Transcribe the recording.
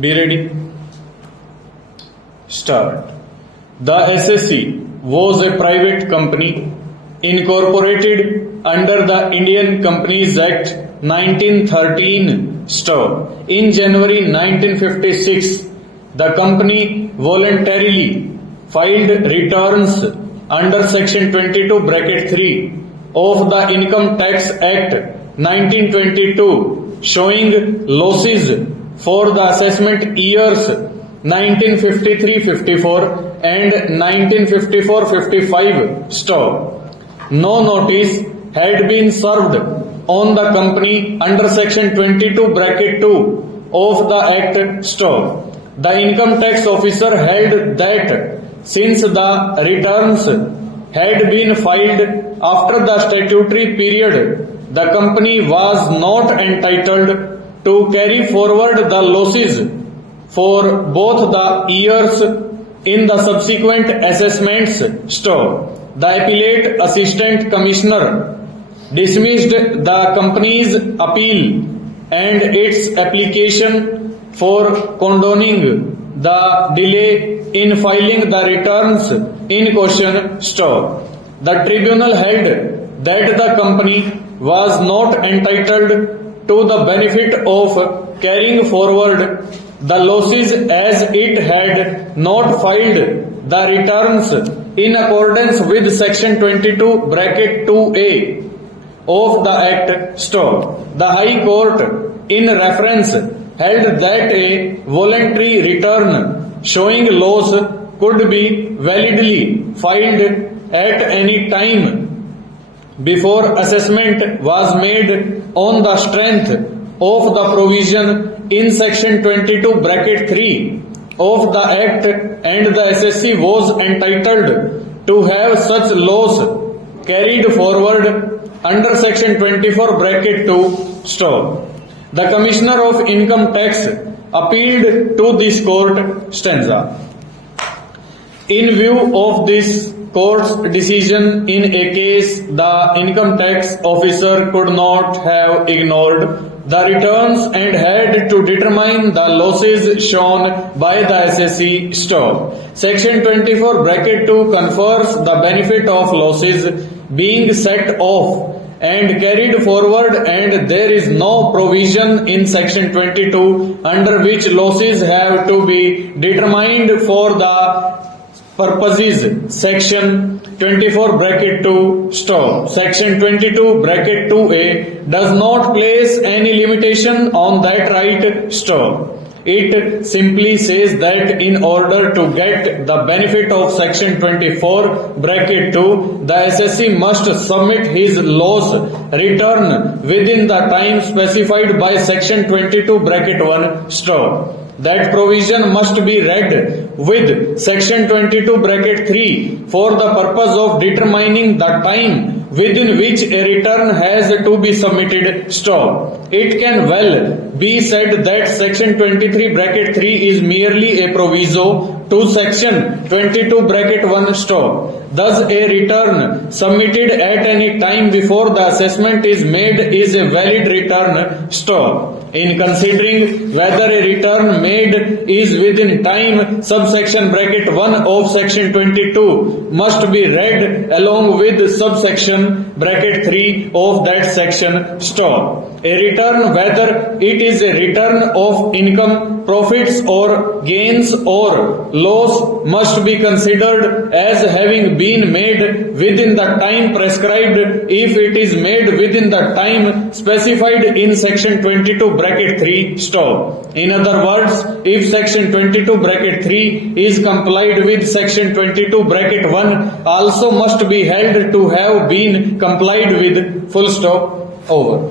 Be ready. Start. The SSC was a private company incorporated under the Indian Companies Act 1913 in January 1956. The company voluntarily filed returns under Section 22 Bracket 3 of the Income Tax Act 1922 showing losses for the assessment years 1953-54 and 1954-55. No notice had been served on the company under Section 22 Bracket 2 of the Act. The income tax officer held that since the returns had been filed after the statutory period, the company was not entitled to carry forward the losses for both the years in the subsequent assessments. The appellate assistant commissioner dismissed the company's appeal and its application for condoning the delay in filing the returns in question. The tribunal held that the company was not entitled to the benefit of carrying forward the losses as it had not filed the returns in accordance with Section 22 Bracket 2A of the Act. The High Court in reference held that a voluntary return showing loss could be validly filed at any time before assessment was made on the strength of the provision in Section 22 Bracket 3 of the Act, and the SSC was entitled to have such loss carried forward under Section 24 Bracket 2. The Commissioner of Income Tax appealed to this court. In view of this court's decision in a case, the income tax officer could not have ignored the returns and had to determine the losses shown by the SSC. Section 24 Bracket 2 confers the benefit of losses being set off and carried forward, and there is no provision in Section 22 under which losses have to be determined for the purposes Section 24 Bracket 2. Section 22 Bracket 2A does not place any limitation on that right. It simply says that in order to get the benefit of Section 24 Bracket 2, the SSC must submit his loss return within the time specified by Section 22 Bracket 1. That provision must be read with Section 22 Bracket 3 for the purpose of determining the time within which a return has to be submitted. It can well be said that Section 23 Bracket 3 is merely a proviso to Section 22 Bracket 1. Thus, a return submitted at any time before the assessment is made is a valid return. In considering whether a return made is within time, subsection Bracket 1 of Section 22 must be read along with subsection Bracket 3 of that section. A return, whether it is a return of income, profits or gains or loss, must be considered as having been made within the time prescribed if it is made within the time specified in Section 22 Bracket 3. In other words, if Section 22 Bracket 3 is complied with, Section 22 Bracket 1 also must be held to have been complied with. Full stop. Over.